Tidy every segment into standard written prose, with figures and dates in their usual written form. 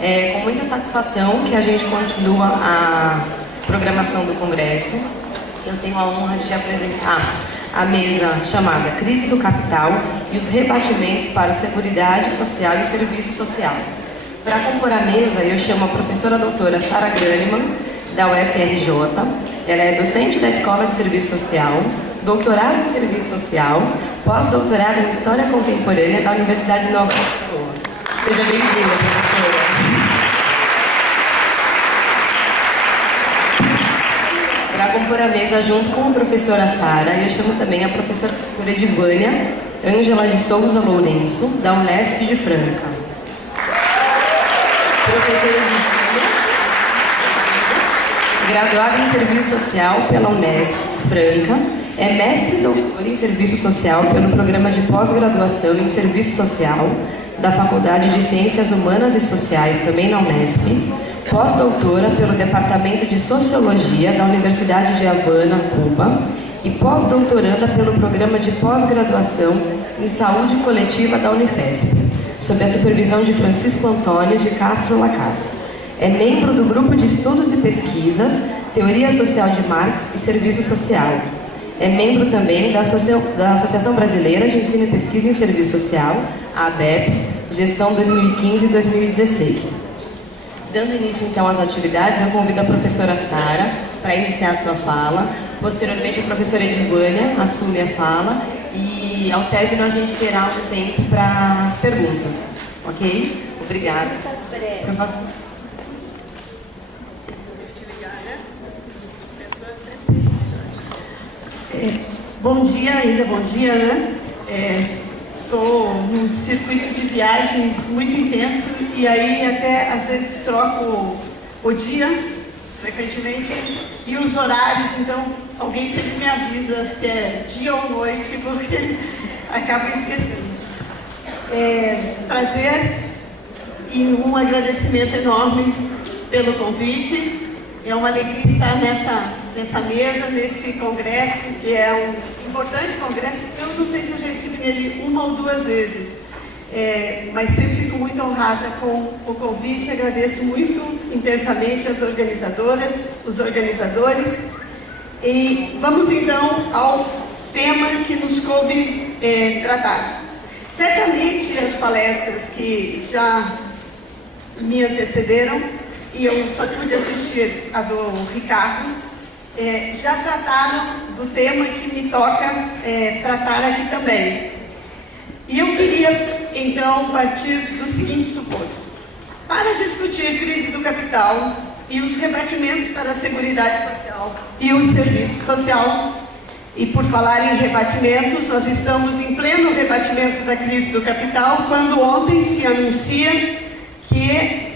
É com muita satisfação que a gente continua a programação do Congresso. Eu tenho a honra de apresentar a mesa chamada Crise do Capital e os rebatimentos para Seguridade Social e Serviço Social. Para compor a mesa, eu chamo a professora doutora Sara Graneman, da UFRJ. Ela é docente da Escola de Serviço Social, doutorado em Serviço Social, pós-doutorado em História Contemporânea da Universidade Nova Lisboa. Seja bem-vinda, professora. Para compor a mesa junto com a professora Sara, eu chamo também a professora Edivânia Ângela de Souza Lourenço, da Unesp de Franca. Professora Edivânia, graduada em Serviço Social pela Unesp Franca, é mestre e doutor em Serviço Social pelo Programa de Pós-Graduação em Serviço Social da Faculdade de Ciências Humanas e Sociais, também na Unesp, pós-doutora pelo Departamento de Sociologia da Universidade de Havana, Cuba, e pós-doutoranda pelo Programa de Pós-Graduação em Saúde Coletiva da Unifesp, sob a supervisão de Francisco Antônio de Castro Lacaz. É membro do Grupo de Estudos e Pesquisas, Teoria Social de Marx e Serviço Social. É membro também da Associação Brasileira de Ensino e Pesquisa em Serviço Social, a ABEPS, gestão 2015-2016. Dando início, então, às atividades, eu convido a professora Sara para iniciar a sua fala. Posteriormente, a professora Edivânia assume a fala e, ao término, a gente terá um tempo para as perguntas. Ok? Obrigada. Bom dia ainda, bom dia, né? Estou num circuito de viagens muito intenso e aí até às vezes troco o dia, frequentemente, e os horários, então alguém sempre me avisa se é dia ou noite, porque acabo esquecendo. Prazer e um agradecimento enorme pelo convite. É uma alegria estar nessa mesa, nesse congresso, que é um importante congresso. Eu não sei se eu já estive nele uma ou duas vezes, mas sempre fico muito honrada com o convite. Agradeço muito intensamente as organizadoras, os organizadores. E vamos então ao tema que nos coube tratar. Certamente as palestras que já me antecederam, e eu só pude assistir a do Ricardo, já trataram do tema que me toca tratar aqui também. E eu queria, então, partir do seguinte suposto. Para discutir a crise do capital e os rebatimentos para a Seguridade Social e o Serviço Social, e por falar em rebatimentos, nós estamos em pleno rebatimento da crise do capital, quando ontem se anuncia que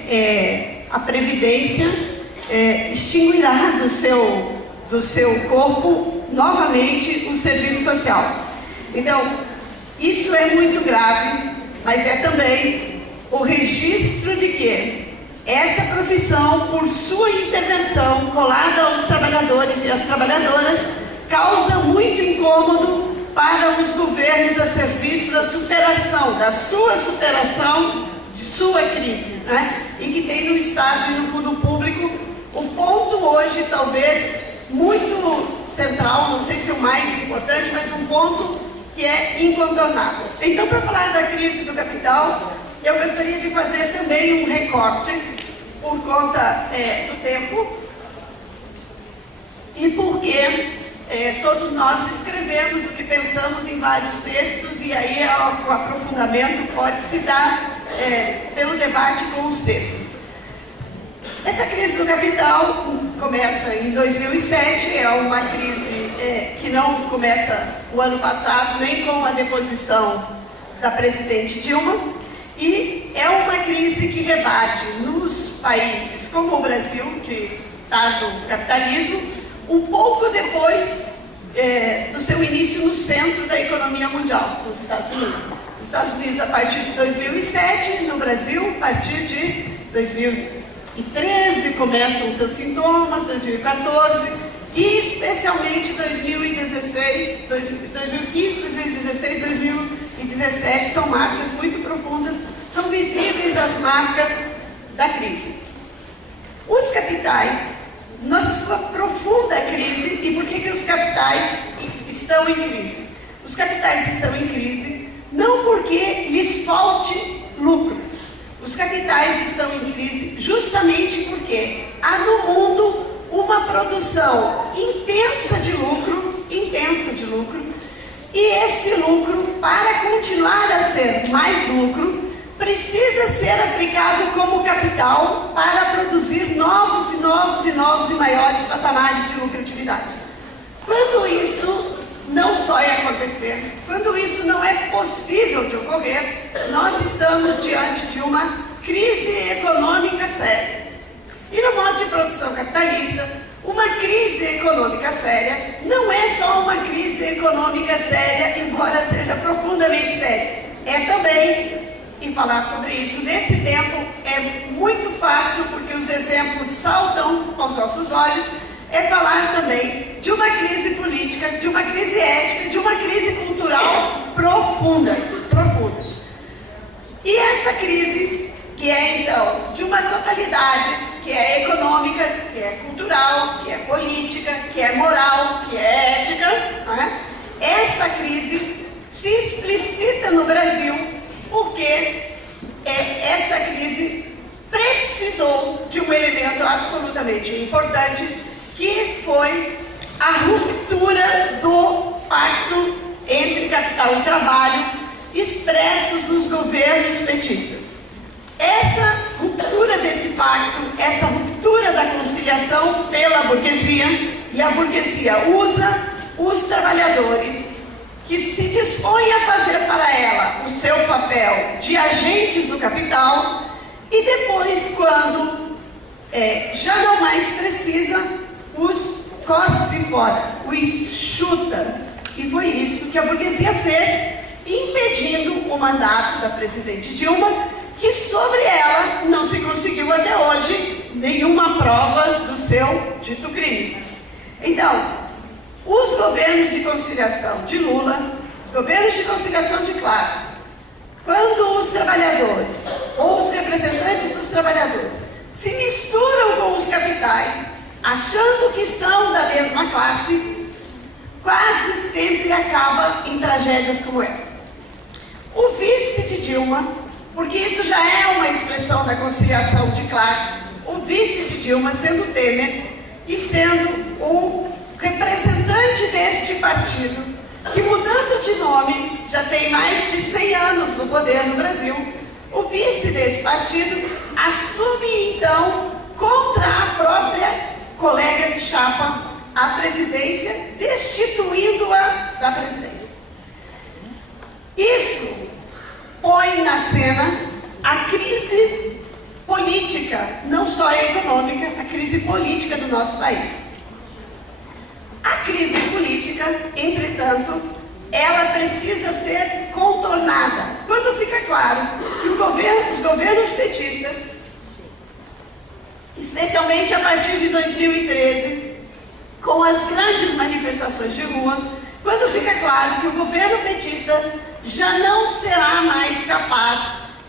a Previdência extinguirá do seu corpo novamente o serviço social. Então, isso é muito grave, mas é também o registro de que essa profissão, por sua intervenção colada aos trabalhadores e às trabalhadoras, causa muito incômodo para os governos a serviço da superação, da sua superação de sua crise, né? E que tem no Estado e no fundo público o ponto hoje, talvez, muito central, não sei se é o mais importante, mas um ponto que é incontornável. Então, para falar da crise do capital, eu gostaria de fazer também um recorte, por conta do tempo, e porque todos nós escrevemos o que pensamos em vários textos, e aí o aprofundamento pode se dar pelo debate com os textos. Essa crise do capital começa em 2007, é uma crise que não começa o ano passado, nem com a deposição da presidente Dilma, e é uma crise que rebate nos países como o Brasil, de tardo capitalismo, um pouco depois do seu início no centro da economia mundial, nos Estados Unidos. Nos Estados Unidos a partir de 2007, no Brasil a partir de 2013 começam os seus sintomas, 2014 e especialmente 2016, 2015, 2016, 2017 são marcas muito profundas, são visíveis as marcas da crise. Os capitais, na sua profunda crise, e por que os capitais estão em crise? Os capitais estão em crise não porque lhes falte lucros. Os capitais estão em crise justamente porque há no mundo uma produção intensa de lucro, e esse lucro, para continuar a ser mais lucro, precisa ser aplicado como capital para produzir novos e maiores patamares de lucratividade. Quando isso não só acontecer, quando isso não é possível de ocorrer, nós estamos diante de uma crise econômica séria. E no modo de produção capitalista, uma crise econômica séria não é só uma crise econômica séria, embora seja profundamente séria. É também, em falar sobre isso nesse tempo, é muito fácil, porque os exemplos saltam aos nossos olhos, é falar também de uma crise política, de uma crise ética, de uma crise cultural profundas. E essa crise, que é então de uma totalidade, que é econômica, que é cultural, que é política, que é moral, que é ética, né? Essa crise se explicita no Brasil porque essa crise precisou de um elemento absolutamente importante, que foi a ruptura do pacto entre capital e trabalho expressos nos governos petistas. Essa ruptura desse pacto, essa ruptura da conciliação pela burguesia, e a burguesia usa os trabalhadores que se dispõem a fazer para ela o seu papel de agentes do capital, e depois, quando já não mais precisa, os cospe fora, os chuta. E foi isso que a burguesia fez, impedindo o mandato da presidente Dilma, que sobre ela não se conseguiu até hoje nenhuma prova do seu dito crime. Então, os governos de conciliação de Lula, os governos de conciliação de classe, quando os trabalhadores ou os representantes dos trabalhadores se misturam com os capitais, achando que são da mesma classe, quase sempre acaba em tragédias como essa. O vice de Dilma, porque isso já é uma expressão da conciliação de classe, o vice de Dilma sendo Temer e sendo o representante deste partido, que mudando de nome, já tem mais de 100 anos no poder no Brasil, o vice desse partido assume então, contra a própria colega de chapa, a presidência, destituindo-a da presidência. Isso põe na cena a crise política, não só econômica, a crise política do nosso país. A crise política, entretanto, ela precisa ser contornada. Quando fica claro que os governos petistas, especialmente a partir de 2013, com as grandes manifestações de rua, quando fica claro que o governo petista já não será mais capaz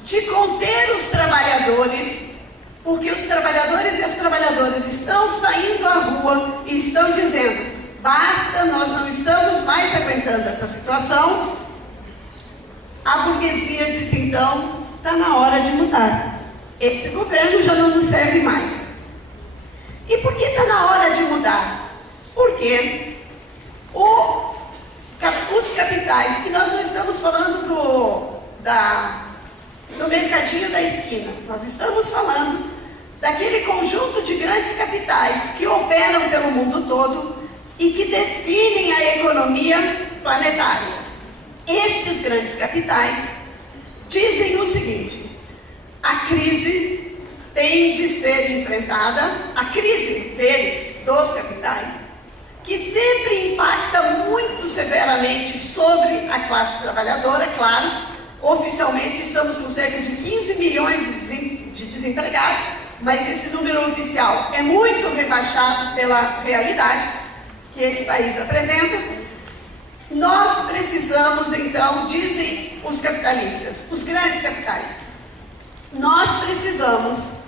de conter os trabalhadores, porque os trabalhadores e as trabalhadoras estão saindo à rua e estão dizendo: basta, nós não estamos mais aguentando essa situação. A burguesia diz então: está na hora de mudar. Esse governo já não nos serve mais. E por que está na hora de mudar? Porque os capitais, e nós não estamos falando do mercadinho da esquina, nós estamos falando daquele conjunto de grandes capitais que operam pelo mundo todo e que definem a economia planetária. Estes grandes capitais dizem o seguinte: a crise tem de ser enfrentada, a crise deles, dos capitais, que sempre impacta muito severamente sobre a classe trabalhadora, claro. Oficialmente estamos com cerca de 15 milhões de desempregados, mas esse número oficial é muito rebaixado pela realidade que esse país apresenta. Nós precisamos então, dizem os capitalistas, os grandes capitais, nós precisamos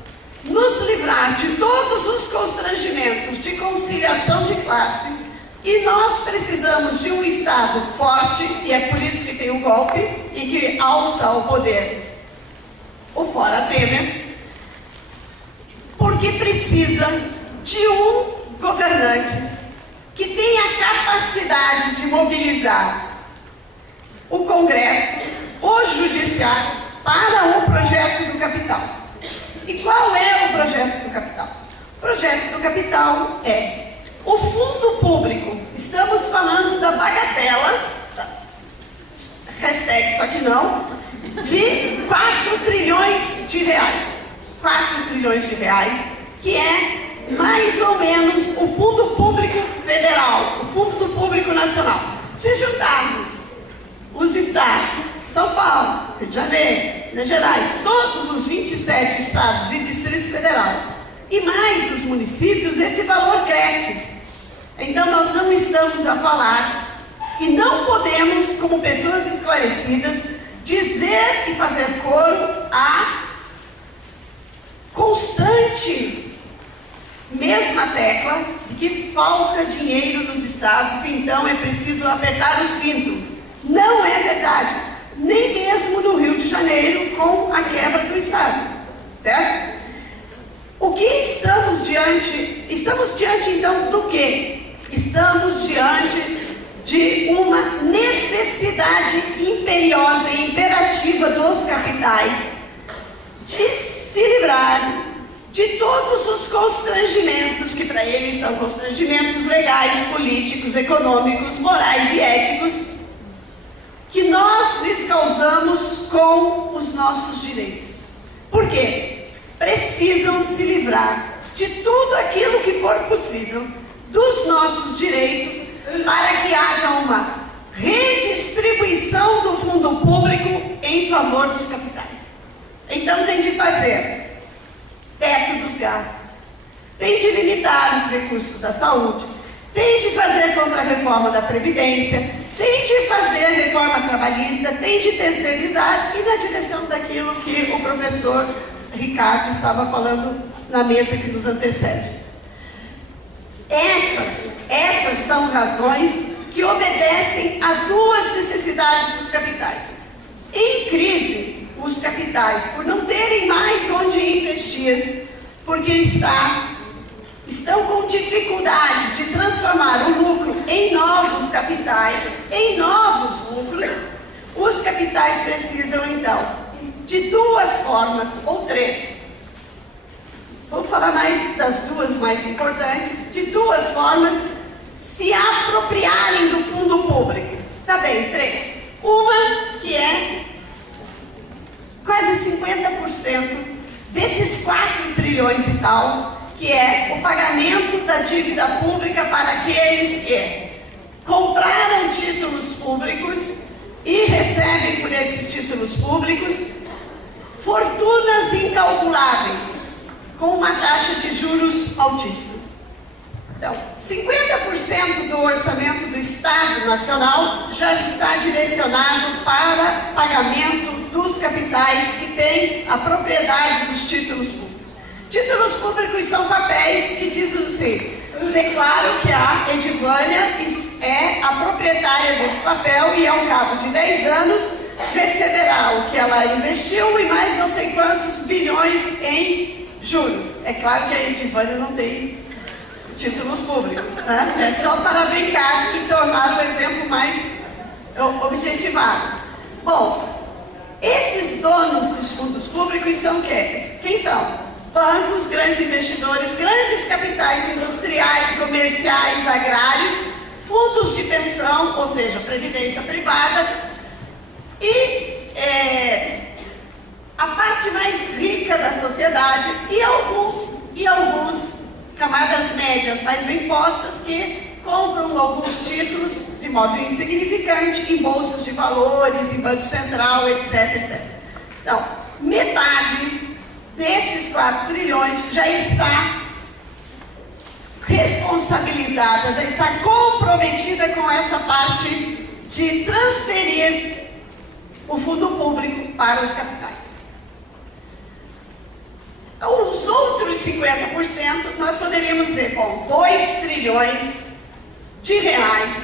nos livrar de todos os constrangimentos de conciliação de classe, e nós precisamos de um Estado forte, e é por isso que tem um golpe e que alça ao poder o fora Temer, porque precisa de um governante que tenha capacidade de mobilizar o Congresso, o Judiciário, para o projeto do capital. E qual é o projeto do capital? O projeto do capital é o fundo público. Estamos falando da bagatela, hashtag só que não, de 4 trilhões de reais. 4 trilhões de reais, que é mais ou menos o fundo público federal, o fundo público nacional. Se juntarmos os estados, São Paulo, Rio de Janeiro, Minas Gerais, todos os 27 estados e Distrito Federal, e mais os municípios, esse valor cresce. Então nós não estamos a falar e não podemos, como pessoas esclarecidas, dizer e fazer coro à constante mesma tecla de que falta dinheiro nos estados e então é preciso apertar o cinto. Não é verdade, nem mesmo no Rio de Janeiro com a quebra do estado, certo? O que estamos diante? Estamos diante então do quê? Estamos diante de uma necessidade imperiosa e imperativa dos capitais de se livrar de todos os constrangimentos, que para eles são constrangimentos legais, políticos, econômicos, morais e éticos, que nós lhes causamos com os nossos direitos. Por quê? Precisam se livrar de tudo aquilo que for possível dos nossos direitos para que haja uma redistribuição do fundo público em favor dos capitais. Então tem de fazer teto dos gastos, tem de limitar os recursos da saúde, tem de fazer contra a reforma da Previdência, tem de fazer reforma trabalhista, tem de terceirizar e na direção daquilo que o professor Ricardo estava falando na mesa que nos antecede. Essas são razões que obedecem a duas necessidades dos capitais. Em crise, os capitais, por não terem mais onde investir, porque estão com dificuldade de transformar o lucro em novos capitais, em novos lucros, os capitais precisam então de duas formas, ou três. Vou falar mais das duas mais importantes, de duas formas se apropriarem do fundo público. Tá bem, três. Uma que é quase 50% desses 4 trilhões e tal, que é o pagamento da dívida pública para aqueles que compraram títulos públicos e recebem por esses títulos públicos fortunas incalculáveis, com uma taxa de juros altíssima. Então, 50% do orçamento do Estado Nacional já está direcionado para pagamento dos capitais que têm a propriedade dos títulos públicos. Títulos públicos são papéis que dizem assim: declaro que a Edivânia é a proprietária desse papel e, ao cabo de 10 anos, receberá o que ela investiu e mais não sei quantos bilhões em juros. É claro que a Edivânia não tem títulos públicos, né? É só para brincar e tornar o exemplo mais objetivado. Bom, esses donos dos fundos públicos são quem são? Bancos, grandes investidores, grandes capitais industriais, comerciais, agrários, fundos de pensão, ou seja, previdência privada, e a parte mais rica da sociedade e alguns camadas médias mais bem postas que compram alguns títulos de modo insignificante em bolsas de valores, em Banco Central, etc, etc. Então, metade desses 4 trilhões já está responsabilizada, já está comprometida com essa parte de transferir o fundo público para os capitais. Os outros 50%, nós poderíamos dizer, bom, 2 trilhões de reais.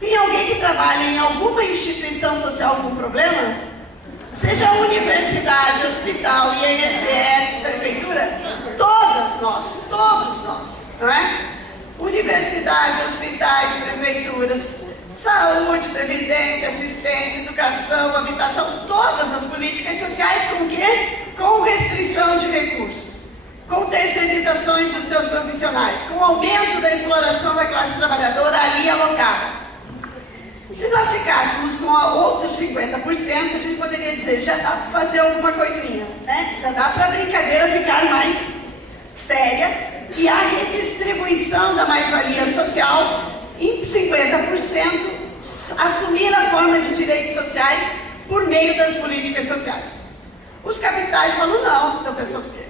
Tem alguém que trabalha em alguma instituição social com problema? Seja universidade, hospital, INSS, prefeitura, todos nós, não é? Universidade, hospitais, prefeituras, saúde, previdência, assistência, educação, habitação, todas as políticas sociais com o quê? Com restrição de recursos, com terceirizações dos seus profissionais, com aumento da exploração da classe trabalhadora ali alocada. Se nós ficássemos com outros 50%, a gente poderia dizer, já dá para fazer alguma coisinha, né? Já dá para a brincadeira ficar mais séria e a redistribuição da mais-valia social em 50% assumir a forma de direitos sociais por meio das políticas sociais. Os capitais falam, não, estão pensando o quê?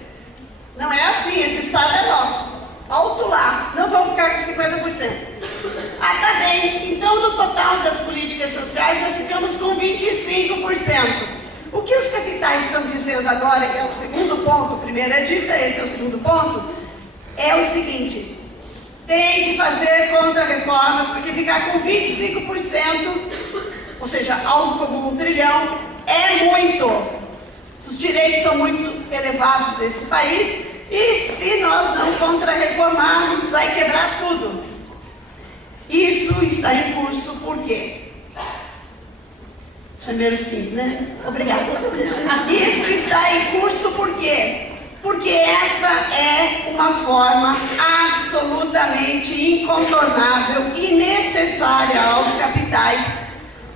Não é assim, esse Estado é nosso. Alto lá, não vão ficar com 50%. Ah, tá bem, então no total das políticas sociais nós ficamos com 25%. O que os capitais estão dizendo agora, que é o segundo ponto, o primeiro é dívida, esse é o segundo ponto, é o seguinte: tem de fazer contra-reformas, porque ficar com 25%, ou seja, algo como 1 trilhão, é muito. Os direitos são muito elevados nesse país, e se nós não contra-reformarmos, vai quebrar tudo. Isso está em curso por quê? Os primeiros 15, né? Obrigada. Isso está em curso por quê? Porque essa é uma forma absolutamente incontornável e necessária aos capitais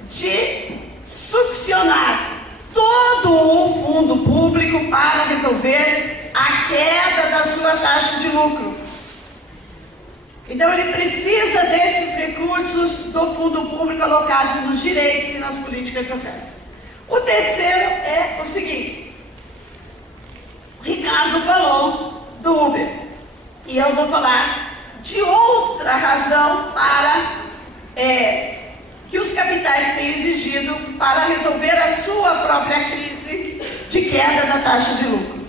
de succionar todo o fundo público para resolver a queda da sua taxa de lucro. Então ele precisa desses recursos do fundo público alocado nos direitos e nas políticas sociais. O terceiro é o seguinte: o Ricardo falou do Uber, e eu vou falar de outra razão para que os capitais têm exigido para resolver a sua própria crise de queda da taxa de lucro.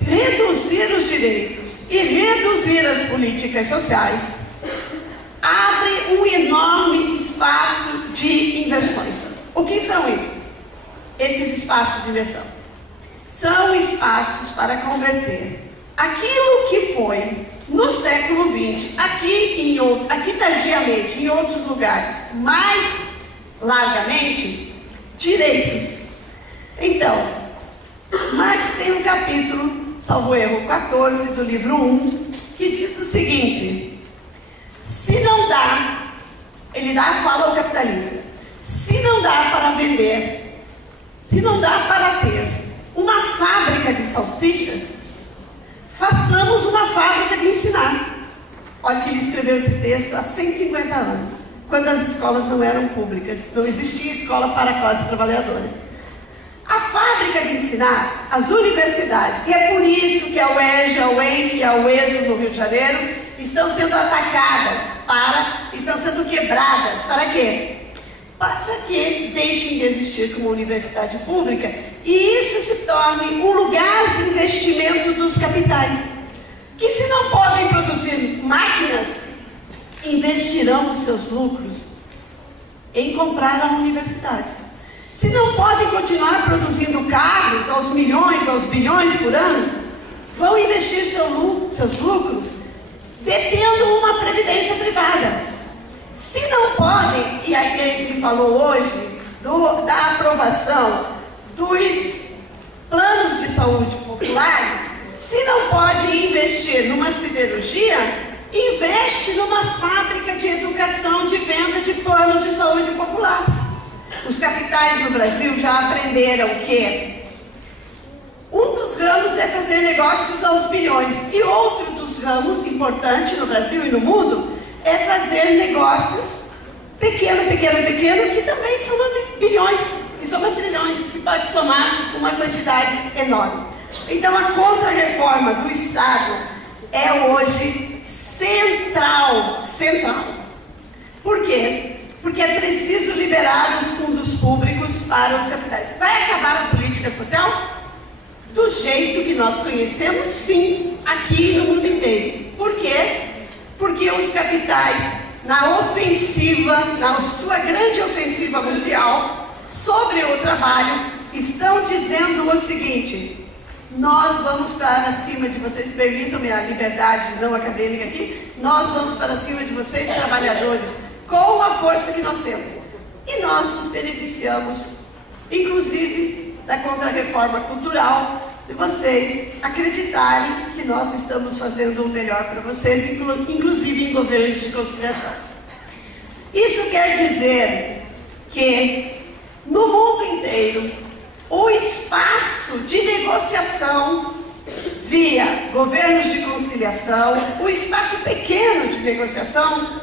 Reduzir os direitos e reduzir as políticas sociais abre um enorme espaço de inversões. O que são isso? Esses espaços de inversão são espaços para converter aquilo que foi no século XX, aqui tardiamente, em outros lugares, mais largamente, direitos. Então, Marx tem um capítulo, salvo erro, 14 do livro 1, que diz o seguinte: se não dá, fala ao capitalista, se não dá para vender, se não dá para ter uma fábrica de salsichas, façamos uma fábrica de ensinar. Olha que ele escreveu esse texto há 150 anos, quando as escolas não eram públicas, não existia escola para a classe trabalhadora. A fábrica de ensinar, as universidades, e é por isso que a UERJ, a UENF e a UESO no Rio de Janeiro estão sendo atacadas, estão sendo quebradas. Para quê? Para que deixem de existir como universidade pública e isso se torne um lugar de investimento dos capitais, que se não podem produzir máquinas, investirão os seus lucros em comprar a universidade. Se não podem continuar produzindo carros aos milhões, aos bilhões por ano, vão investir seus lucros detendo uma previdência privada. Se não podem, e aí é isso que falou hoje, da aprovação dos planos de saúde populares, se não pode investir numa siderurgia, investe numa fábrica de educação, de venda de plano de saúde popular. Os capitais no Brasil já aprenderam que um dos ramos é fazer negócios aos bilhões e outro dos ramos importante no Brasil e no mundo é fazer negócios pequeno, que também somam bilhões, que somam trilhões, que pode somar uma quantidade enorme. Então a contra-reforma do Estado é hoje central. Por quê? Porque é preciso liberar os fundos públicos para os capitais. Vai acabar a política social? do jeito que nós conhecemos, sim, aqui no mundo inteiro. Por quê? Porque os capitais, na ofensiva, na sua grande ofensiva mundial, sobre o trabalho, estão dizendo o seguinte: nós vamos para cima de vocês, permitam-me a liberdade não acadêmica aqui, nós vamos para cima de vocês, trabalhadores, com a força que nós temos. E nós nos beneficiamos, inclusive, da contra-reforma cultural, de vocês acreditarem que nós estamos fazendo o melhor para vocês, inclusive em governo de conciliação. Isso quer dizer que, no mundo inteiro, o espaço de negociação via governos de conciliação, o espaço pequeno de negociação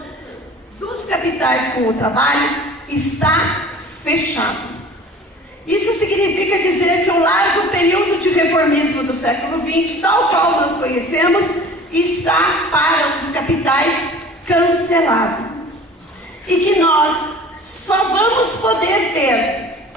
dos capitais com o trabalho está fechado. Isso significa dizer que o largo período de reformismo do século XX, tal qual nós conhecemos, está para os capitais cancelado. E que nós só vamos poder ter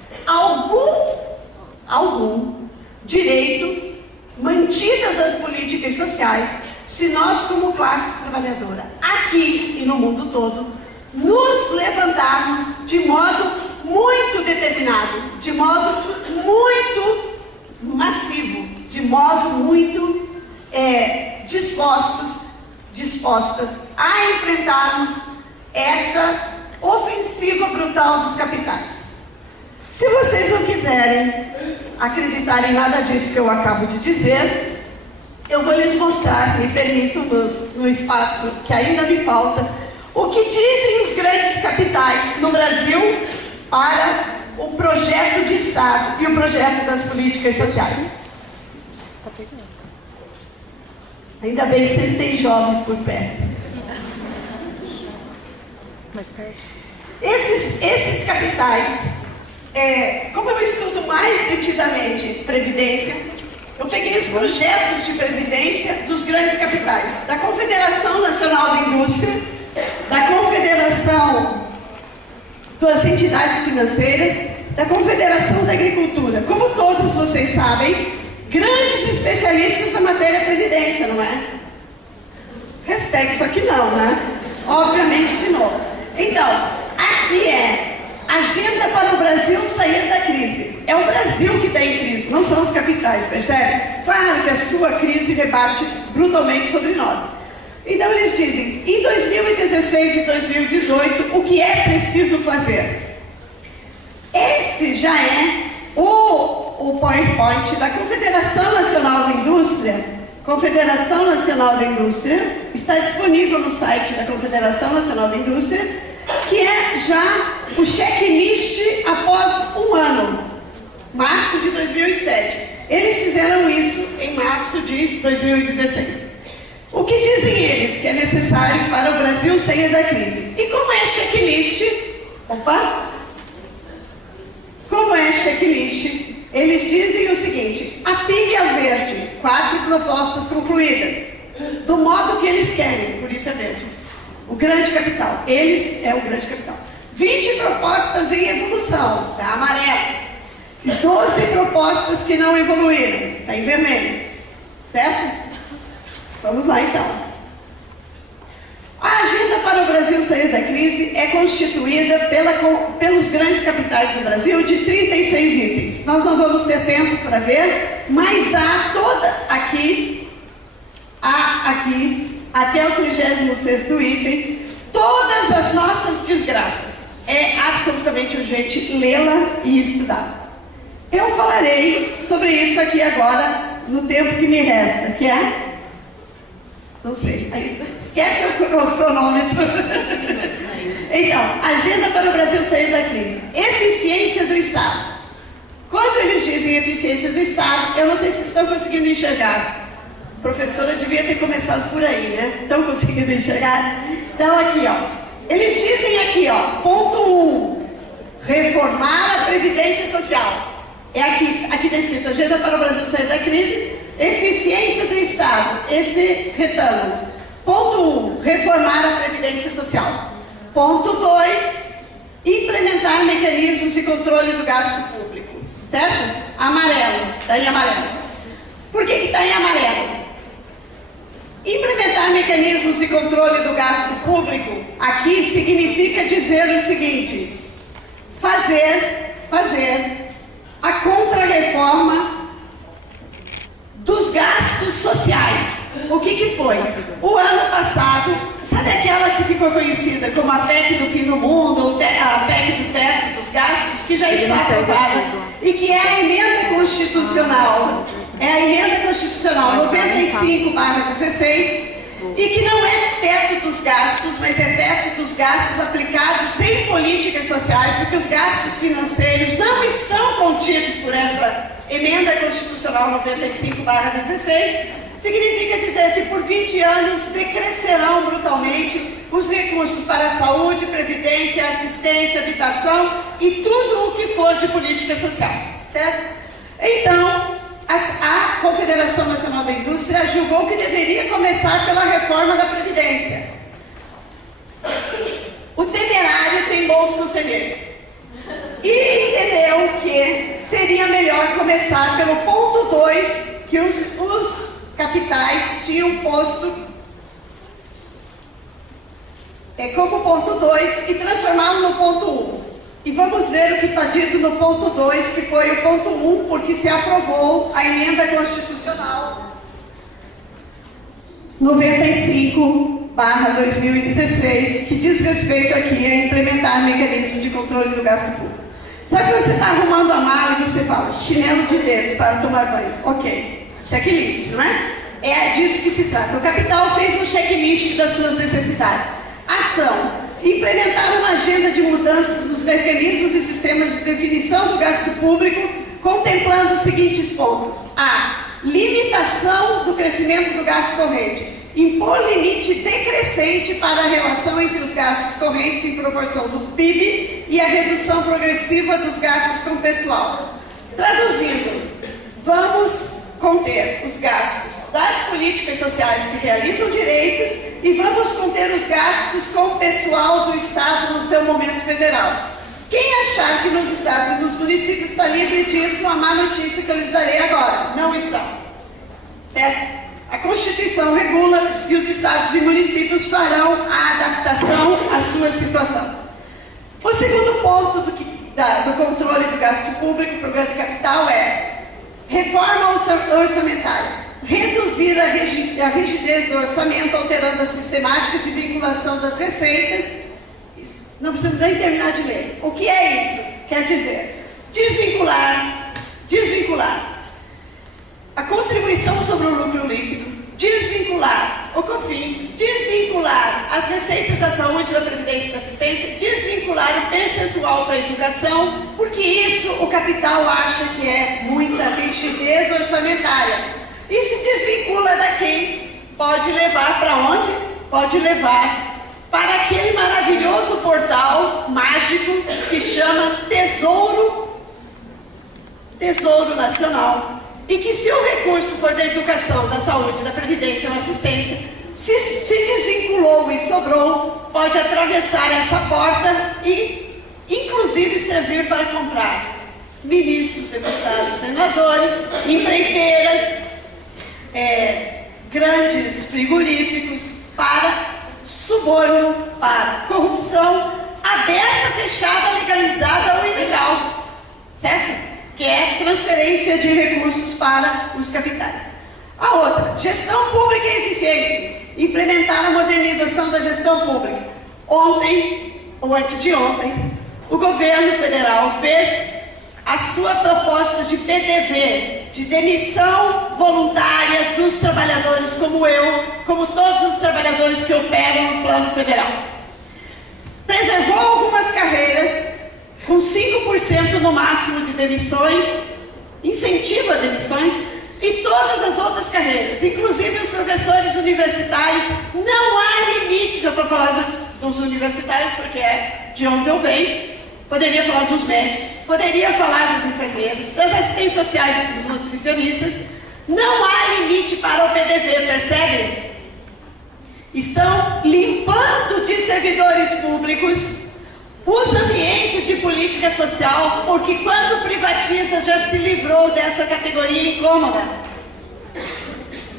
algum direito, mantidas as políticas sociais, se nós, como classe trabalhadora, aqui e no mundo todo, nos levantarmos de modo muito determinado, de modo muito massivo, de modo muito dispostas a enfrentarmos essa ofensiva brutal dos capitais. Se vocês não quiserem acreditar em nada disso que eu acabo de dizer, eu vou lhes mostrar, me permitam, no espaço que ainda me falta, o que dizem os grandes capitais no Brasil para o projeto de Estado e o projeto das políticas sociais. Ainda bem que sempre tem jovens por perto. Mais perto. Esses capitais, como eu estudo mais detidamente Previdência, eu peguei os projetos de Previdência dos grandes capitais, da Confederação Nacional da Indústria, da Confederação das Entidades Financeiras, da Confederação da Agricultura. Como todos vocês sabem, grandes especialistas na matéria Previdência, não é? Hashtag isso aqui não, né? Obviamente, de novo. Então, aqui é agenda para o Brasil sair da crise. É o Brasil que está em crise, não são os capitais, percebe? Claro que a sua crise rebate brutalmente sobre nós. Então eles dizem, em 2016 e 2018, o que é preciso fazer? Esse já é o PowerPoint da Confederação Nacional da Indústria. Confederação Nacional da Indústria, está disponível no site da Confederação Nacional da Indústria, que é já o checklist após um ano, março de 2007. Eles fizeram isso em março de 2016. O que dizem eles que é necessário para o Brasil sair da crise? E como é checklist? Como é checklist? Eles dizem o seguinte: a pilha verde, 4 propostas concluídas, do modo que eles querem, por isso é verde. O grande capital, eles é o grande capital. 20 propostas em evolução, está amarelo. 12 propostas que não evoluíram, está em vermelho. Certo? Vamos lá então. A agenda para o Brasil sair da crise é constituída pelos grandes capitais do Brasil de 36 itens. Nós não vamos ter tempo para ver, mas há toda aqui, até o 36º item, todas as nossas desgraças. É absolutamente urgente lê-la e estudar. Eu falarei sobre isso aqui agora, no tempo que me resta, que é... Não sei, esquece o cronômetro. Então, agenda para o Brasil sair da crise. Eficiência do Estado. Quando eles dizem eficiência do Estado, eu não sei se estão conseguindo enxergar. A professora devia ter começado por aí, né? Estão conseguindo enxergar? Então, aqui, ó. Eles dizem aqui, ó, ponto 1, reformar a Previdência Social. É aqui está escrito, agenda para o Brasil sair da crise. Eficiência do Estado, esse retângulo. Ponto 1, reformar a Previdência Social. Ponto 2, implementar mecanismos de controle do gasto público. Certo? Amarelo, daí amarelo. Por que está em amarelo? Implementar mecanismos de controle do gasto público aqui significa dizer o seguinte: fazer a contra-reforma dos gastos sociais. O que foi? O ano passado, sabe aquela que ficou conhecida como a PEC do fim do mundo, ou a PEC do teto dos gastos, que já está aprovada, e que é a emenda constitucional, 95/16, e que não é teto dos gastos, mas é teto dos gastos aplicados sem políticas sociais, porque os gastos financeiros não estão contidos por essa emenda constitucional 95/16, significa dizer que por 20 anos decrescerão brutalmente os recursos para a saúde, previdência, assistência, habitação e tudo o que for de política social, certo? Então, a Confederação Nacional da Indústria julgou que deveria começar pela reforma da Previdência. O temerário tem bons conselheiros e entendeu que seria melhor começar pelo ponto 2, que os capitais tinham posto como ponto 2 e transformá-lo no ponto 1. E vamos ver o que está dito no ponto 2, que foi o ponto 1, porque se aprovou a emenda constitucional 95/2016, que diz respeito aqui a implementar mecanismos de controle do gasto público. Sabe quando você está arrumando a mala e você fala chinelo de dedo para tomar banho? Ok, checklist, não é? É disso que se trata. O capital fez um checklist das suas necessidades. Ação: implementar uma agenda de mudanças nos mecanismos e sistemas de definição do gasto público, contemplando os seguintes pontos: a. Limitação do crescimento do gasto corrente. Impor limite decrescente para a relação entre os gastos correntes em proporção do PIB e a redução progressiva dos gastos com pessoal. Traduzindo, vamos conter os gastos das políticas sociais que realizam direitos e vamos conter os gastos com o pessoal do Estado no seu momento federal. Quem achar que nos estados e nos municípios está livre disso, uma má notícia que eu lhes darei agora: não estão. Certo? A Constituição regula e os estados e municípios farão a adaptação à sua situação. O segundo ponto do controle do gasto público, programa de capital, é reforma orçamentária. Reduzir a rigidez do orçamento, alterando a sistemática de vinculação das receitas. Não precisa nem terminar de ler. O que é isso? Quer dizer, desvincular a contribuição sobre o lucro líquido, desvincular o COFINS, desvincular as receitas da saúde, da previdência e da assistência, desvincular o percentual para a educação, porque isso o capital acha que é muita rigidez orçamentária. E se desvincula daqui, pode levar para onde? Pode levar para aquele maravilhoso portal mágico que chama Tesouro Nacional. E que se o recurso for da educação, da saúde, da previdência ou assistência, se desvinculou e sobrou, pode atravessar essa porta e inclusive servir para comprar ministros, deputados, senadores, empreiteiras, grandes frigoríficos, para suborno, para corrupção aberta, fechada, legalizada ou ilegal, certo? Que é transferência de recursos para os capitais. A outra, gestão pública eficiente, implementar a modernização da gestão pública. Ontem, ou antes de ontem, o governo federal fez a sua proposta de PDV, de demissão voluntária dos trabalhadores como eu, como todos os trabalhadores que operam no plano federal. Preservou algumas carreiras, com 5% no máximo de demissões, incentiva a demissões, e todas as outras carreiras, inclusive os professores universitários. Não há limites. Eu estou falando dos universitários porque é de onde eu venho. Poderia falar dos médicos, poderia falar dos enfermeiros, das assistentes sociais e dos nutricionistas. Não há limite para o PDV, percebem? Estão limpando de servidores públicos os ambientes de política social, porque quando privatiza já se livrou dessa categoria incômoda.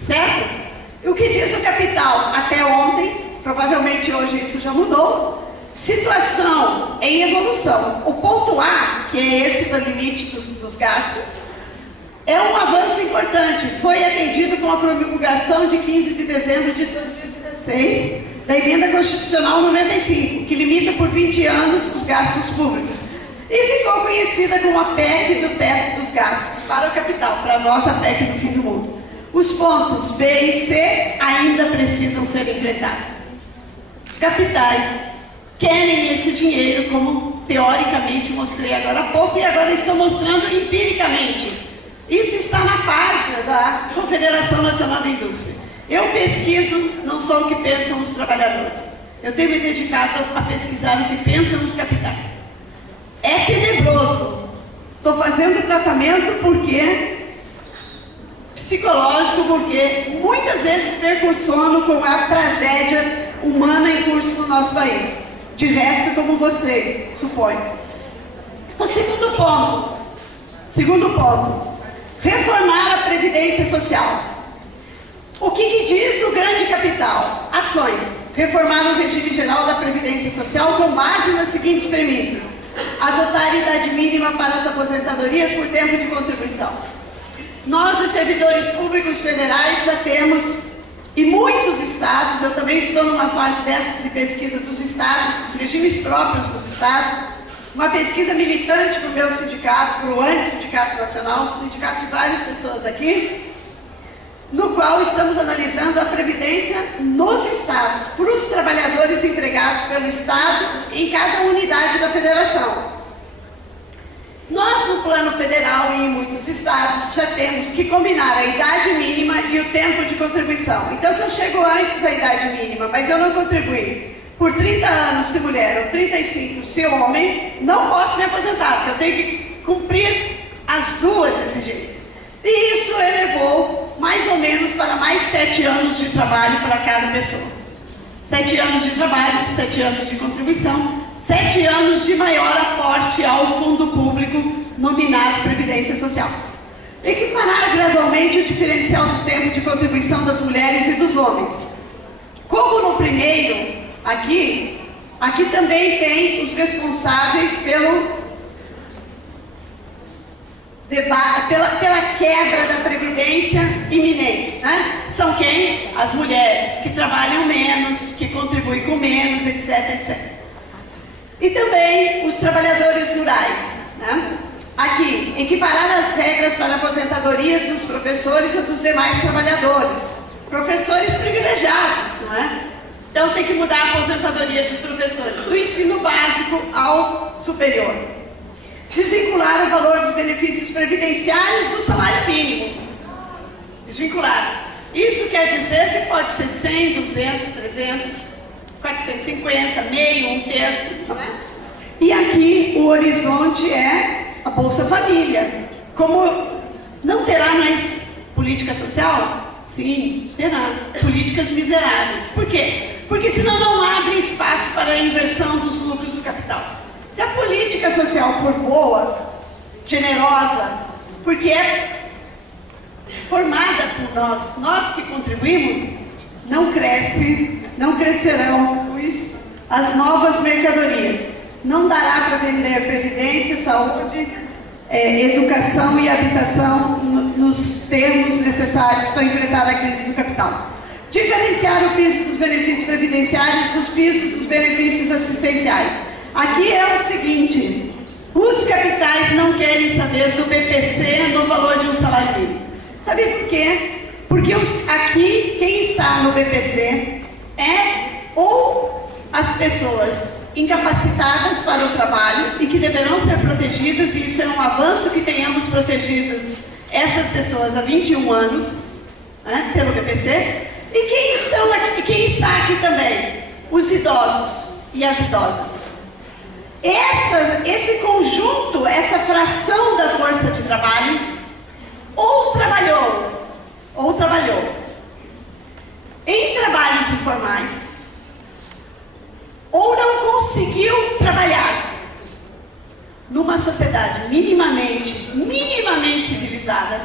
certo? E o que diz o capital? Até ontem, provavelmente hoje isso já mudou, situação em evolução. O ponto A, que é esse do limite dos gastos, é um avanço importante. Foi atendido com a promulgação de 15 de dezembro de 2016 da Emenda Constitucional 95, que limita por 20 anos os gastos públicos. E ficou conhecida como a PEC do teto dos gastos para o capital, para nós a PEC do fim do mundo. Os pontos B e C ainda precisam ser enfrentados. Os capitais querem esse dinheiro, como teoricamente mostrei agora há pouco, e agora estou mostrando empiricamente. Isso está na página da Confederação Nacional da Indústria. Eu pesquiso, não só o que pensam os trabalhadores. Eu tenho me dedicado a pesquisar o que pensam os capitais. É tenebroso. Estou fazendo tratamento psicológico, porque muitas vezes percussiono com a tragédia humana em curso no nosso país. De resto, como vocês, suponho. O segundo ponto, reformar a Previdência Social. O que diz o grande capital? Ações. Reformar o regime geral da Previdência Social com base nas seguintes premissas. Adotar a idade mínima para as aposentadorias por tempo de contribuição. Nós, os servidores públicos federais, já temos, e muitos estados, eu também estou numa fase dessa de pesquisa dos estados, dos regimes próprios dos estados, uma pesquisa militante para o meu sindicato, para o Anti-Sindicato Nacional, um sindicato de várias pessoas aqui, no qual estamos analisando a previdência nos estados, para os trabalhadores empregados pelo estado em cada unidade da federação. Nós, no plano federal e em muitos estados, já temos que combinar a idade mínima e o tempo de contribuição. Então, se eu chego antes da idade mínima, mas eu não contribuí por 30 anos se mulher ou 35 se homem, não posso me aposentar, porque eu tenho que cumprir as duas exigências. E isso elevou mais ou menos para mais 7 anos de trabalho para cada pessoa. 7 anos de trabalho, 7 anos de contribuição, 7 anos de maior aporte ao fundo público nominado Previdência Social. Equiparar gradualmente o diferencial do tempo de contribuição das mulheres e dos homens. Como no primeiro, aqui também tem os responsáveis pela quebra da Previdência iminente, né? São quem? As mulheres, que trabalham menos, que contribuem com menos, etc, etc. E também os trabalhadores rurais, né? Aqui, equiparar as regras para a aposentadoria dos professores e dos demais trabalhadores. Professores privilegiados, não é? Então tem que mudar a aposentadoria dos professores, do ensino básico ao superior. Desvincular o valor dos benefícios previdenciários do salário mínimo. Desvincular. Isso quer dizer que pode ser 100, 200, 300, 450, meio, um terço, não é? E aqui o horizonte é a Bolsa Família. Como não terá mais política social? Sim, terá. Políticas miseráveis. Por quê? Porque senão não abre espaço para a inversão dos lucros do capital. Se a política social for boa, generosa, porque é formada por nós que contribuímos, não crescerão as novas mercadorias. Não dará para vender previdência, saúde, educação e habitação nos termos necessários para enfrentar a crise do capital. Diferenciar o piso dos benefícios previdenciários dos pisos dos benefícios assistenciais. Aqui é o seguinte, os capitais não querem saber do BPC no valor de um salário mínimo. Sabe por quê? Porque aqui, quem está no BPC é ou as pessoas incapacitadas para o trabalho e que deverão ser protegidas, e isso é um avanço que tenhamos protegido essas pessoas há 21 anos, né, pelo BPC, e quem está aqui também? Os idosos e as idosas. Esse conjunto, essa fração da força de trabalho, ou trabalhou em trabalhos informais, ou não conseguiu trabalhar numa sociedade minimamente civilizada,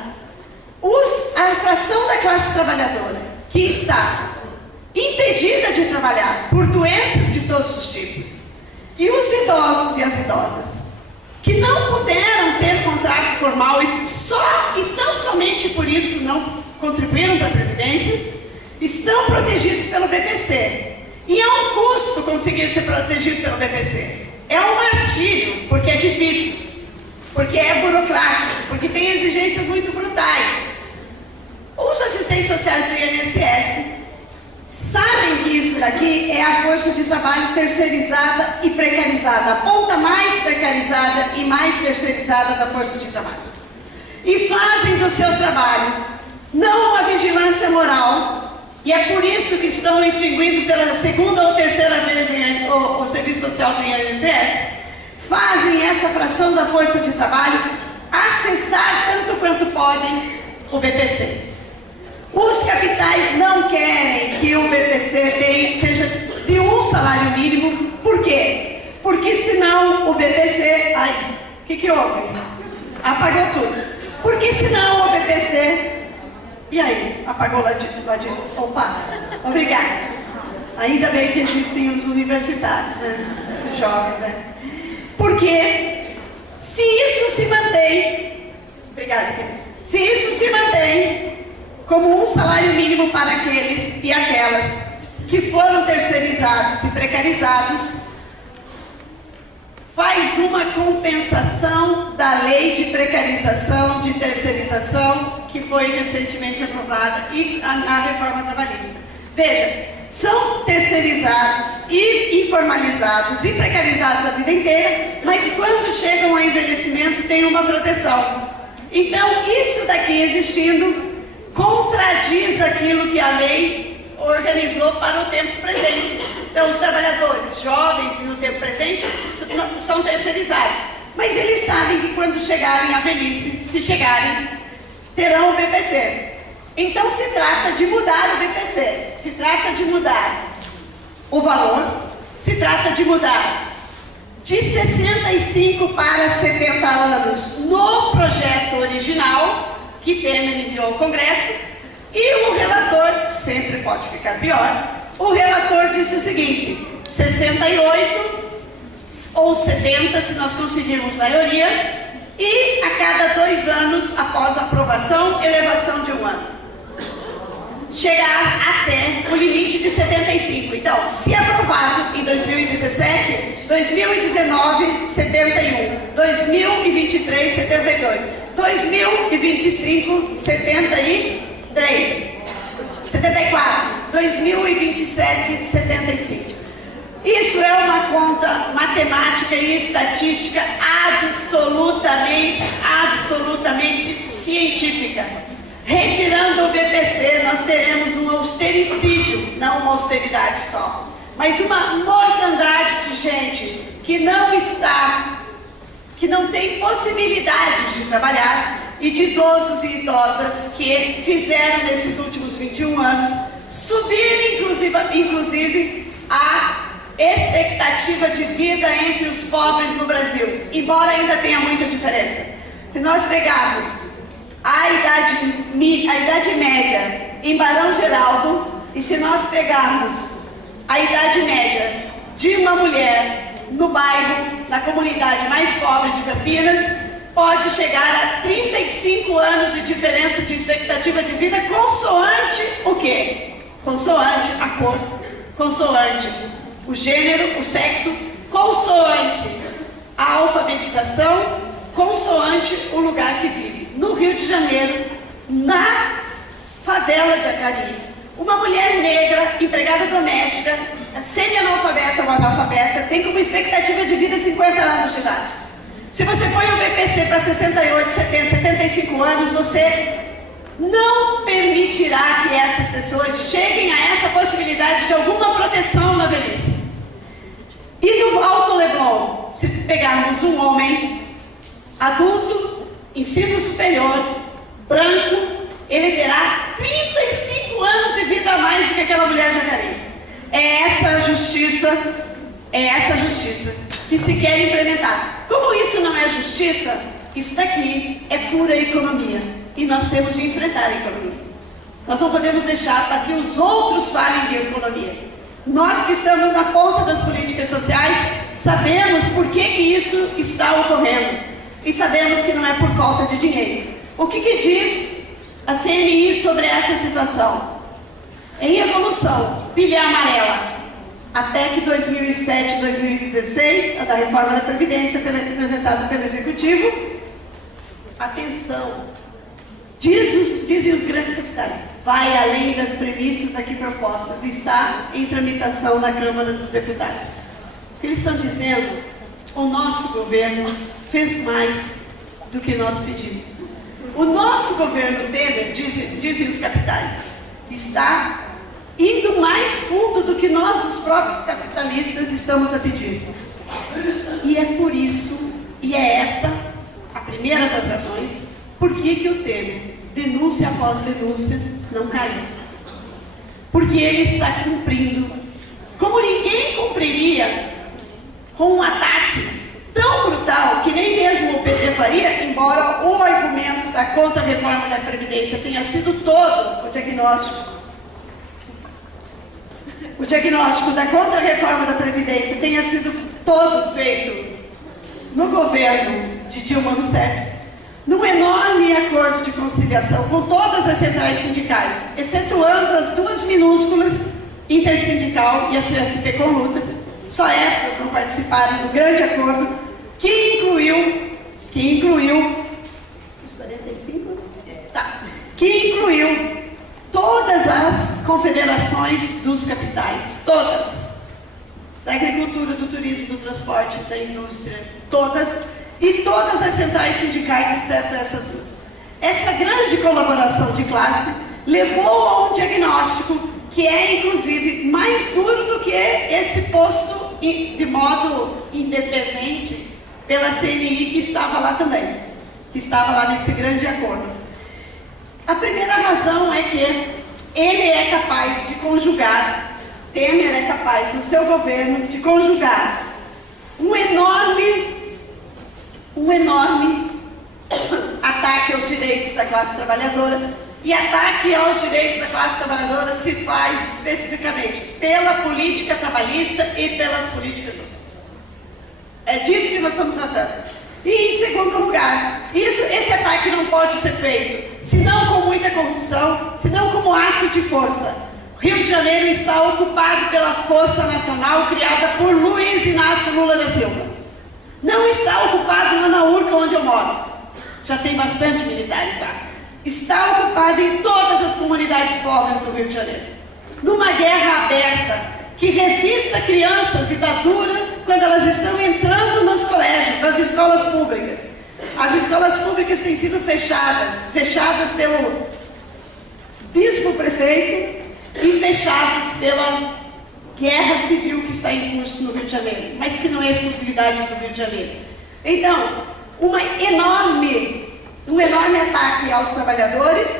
a fração da classe trabalhadora que está impedida de trabalhar por doenças de todos os tipos, e os idosos e as idosas que não puderam ter contrato formal e tão somente por isso não contribuíram para a Previdência, estão protegidos pelo BPC. E é um custo conseguir ser protegido pelo BPC. É um martírio, porque é difícil, porque é burocrático, porque tem exigências muito brutais. Os assistentes sociais do INSS sabem que isso daqui é a força de trabalho terceirizada e precarizada, a ponta mais precarizada e mais terceirizada da força de trabalho. E fazem do seu trabalho não uma vigilância moral, e é por isso que estão extinguindo pela segunda ou terceira vez o serviço social do INSS, fazem essa fração da força de trabalho acessar tanto quanto podem o BPC. Os capitais não querem que o BPC seja de um salário mínimo. Por quê? Porque senão o BPC... Ai, o que houve? Apagou tudo. Porque senão o BPC... E aí? Apagou lá de... Opa! Obrigada. Ainda bem que existem os universitários, né? Os jovens, né? Porque se isso se mantém... Obrigada, querida. Se isso se mantém como um salário mínimo para aqueles e aquelas que foram terceirizados e precarizados, faz uma compensação da lei de precarização, de terceirização, que foi recentemente aprovada, e na reforma trabalhista. Veja, são terceirizados e informalizados e precarizados a vida inteira, mas quando chegam ao envelhecimento tem uma proteção. Então, isso daqui existindo contradiz aquilo que a lei organizou para o tempo presente. Então, os trabalhadores jovens no tempo presente são terceirizados, mas eles sabem que quando chegarem à velhice, se chegarem, terão o BPC. Então, se trata de mudar o BPC, se trata de mudar o valor, se trata de mudar de 65 para 70 anos no projeto original, que Temer enviou ao Congresso, e o relator, sempre pode ficar pior, o relator disse o seguinte: 68 ou 70, se nós conseguirmos maioria, e a cada 2 anos, após a aprovação, elevação de 1 ano. Chegar até o limite de 75. Então, se aprovado em 2017, 2019, 71, 2023, 72, 2025, 73, 74, 2027, 75. Isso é uma conta matemática e estatística absolutamente científica. Retirando o BPC, nós teremos um austericídio, não uma austeridade só, mas uma mortandade de gente que não tem possibilidade de trabalhar, e de idosos e idosas que fizeram nesses últimos 21 anos subir, inclusive a expectativa de vida entre os pobres no Brasil, embora ainda tenha muita diferença. Se nós pegarmos a idade média em Barão Geraldo, e se nós pegarmos a idade média de uma mulher no bairro, na comunidade mais pobre de Campinas, pode chegar a 35 anos de diferença de expectativa de vida, consoante o quê? Consoante a cor, consoante o gênero, o sexo, consoante a alfabetização, consoante o lugar que vive. No Rio de Janeiro, na favela de Acari, uma mulher negra, empregada doméstica, semi-analfabeta ou analfabeta, tem como expectativa de vida 50 anos de idade. Se você põe o BPC para 68, 70, 75 anos, você não permitirá que essas pessoas cheguem a essa possibilidade de alguma proteção na velhice. E no Alto Leblon, se pegarmos um homem adulto, ensino superior, branco, ele terá 35 anos de vida a mais do que aquela mulher de Acari. É essa justiça que se quer implementar. Como isso não é justiça, isso daqui é pura economia. e nós temos de enfrentar a economia. Nós não podemos deixar para que os outros falem de economia. Nós que estamos na ponta das políticas sociais, sabemos por que isso está ocorrendo. E sabemos que não é por falta de dinheiro. O que diz a CNI sobre essa situação? Em evolução, pilha amarela. A PEC 2007-2016, a da reforma da Previdência, apresentada pelo Executivo. Atenção! Dizem os grandes capitais, vai além das premissas aqui propostas, está em tramitação na Câmara dos Deputados. O que eles estão dizendo, o nosso governo fez mais do que nós pedimos. O nosso governo Temer, dizem os capitais, está indo mais fundo do que nós, os próprios capitalistas, estamos a pedir. E é por isso, e é esta a primeira das razões, por que o Temer, denúncia após denúncia, não caiu. Porque ele está cumprindo, como ninguém cumpriria, com um ataque tão brutal que nem mesmo o PT faria, embora o argumento da contra-reforma da Previdência tenha sido todo o diagnóstico da contra-reforma da Previdência tenha sido todo feito no governo de Dilma Rousseff, num enorme acordo de conciliação com todas as centrais sindicais, excetuando as duas minúsculas, Intersindical e a CSP com lutas, só essas não participaram do grande acordo que incluiu os 45? Que incluiu todas as confederações dos capitais, todas, da agricultura, do turismo, do transporte, da indústria, todas, e todas as centrais sindicais, exceto essas duas. Essa grande colaboração de classe levou a um diagnóstico que é, inclusive, mais duro do que esse posto de modo independente pela CNI, que estava lá também, que estava lá nesse grande acordo. A primeira razão é que ele é capaz de conjugar, Temer é capaz, no seu governo, de conjugar um enorme ataque aos direitos da classe trabalhadora, e ataque aos direitos da classe trabalhadora se faz especificamente pela política trabalhista e pelas políticas sociais. É disso que nós estamos tratando. E em segundo lugar, esse ataque não pode ser feito senão com muita corrupção, senão como ato de força. O Rio de Janeiro está ocupado pela Força Nacional criada por Luiz Inácio Lula da Silva. Não está ocupado lá na Urca, onde eu moro. Já tem bastante militares lá. Está ocupado em todas as comunidades pobres do Rio de Janeiro. Numa guerra aberta que revista crianças e dá dura quando elas estão entrando nos colégios, nas escolas públicas. As escolas públicas têm sido fechadas pelo bispo-prefeito e fechadas pela guerra civil que está em curso no Rio de Janeiro, mas que não é exclusividade do Rio de Janeiro. Então, um enorme ataque aos trabalhadores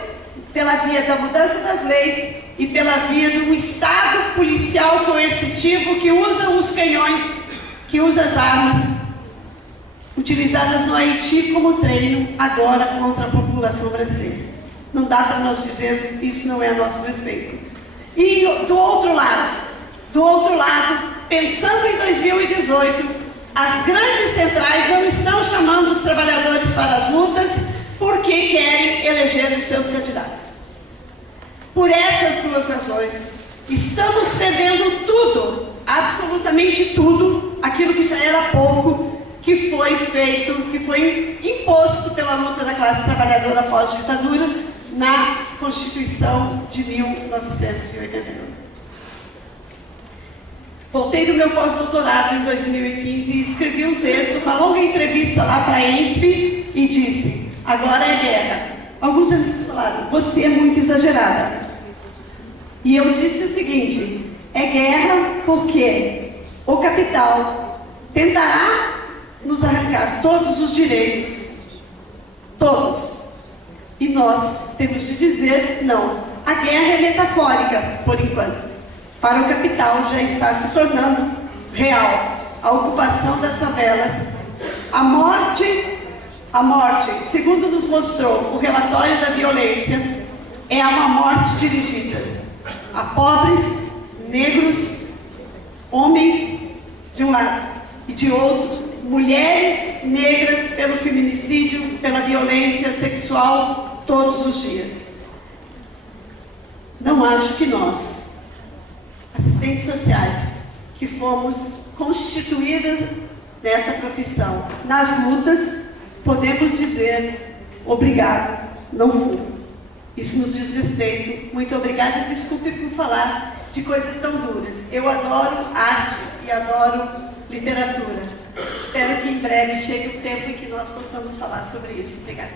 pela via da mudança das leis e pela via de um Estado policial coercitivo que usa os canhões, que usa as armas utilizadas no Haiti como treino agora contra a população brasileira. Não dá para nós dizermos isso não é a nosso respeito. E do outro lado, pensando em 2018, as grandes centrais não estão chamando os trabalhadores para as lutas porque querem eleger os seus candidatos. Por essas duas razões, estamos perdendo tudo, absolutamente tudo, aquilo que já era pouco, que foi feito, que foi imposto pela luta da classe trabalhadora após a ditadura na Constituição de 1988. Voltei do meu pós-doutorado em 2015 e escrevi um texto, uma longa entrevista lá para a ENSP e disse: agora é guerra. Alguns amigos falaram: você é muito exagerada. E eu disse o seguinte: é guerra porque o capital tentará nos arrancar todos os direitos, todos. E nós temos de dizer não. A guerra é metafórica, por enquanto. Para o capital já está se tornando real a ocupação das favelas, a morte A morte, segundo nos mostrou o relatório da violência, é uma morte dirigida a pobres, negros, homens de um lado e de outro, mulheres negras pelo feminicídio, pela violência sexual todos os dias. Não acho que nós, assistentes sociais, que fomos constituídas nessa profissão, nas lutas, podemos dizer obrigado, não fui. Isso nos diz respeito. Muito obrigada. Desculpe por falar de coisas tão duras. Eu adoro arte e adoro literatura. Espero que em breve chegue o tempo em que nós possamos falar sobre isso. Obrigada.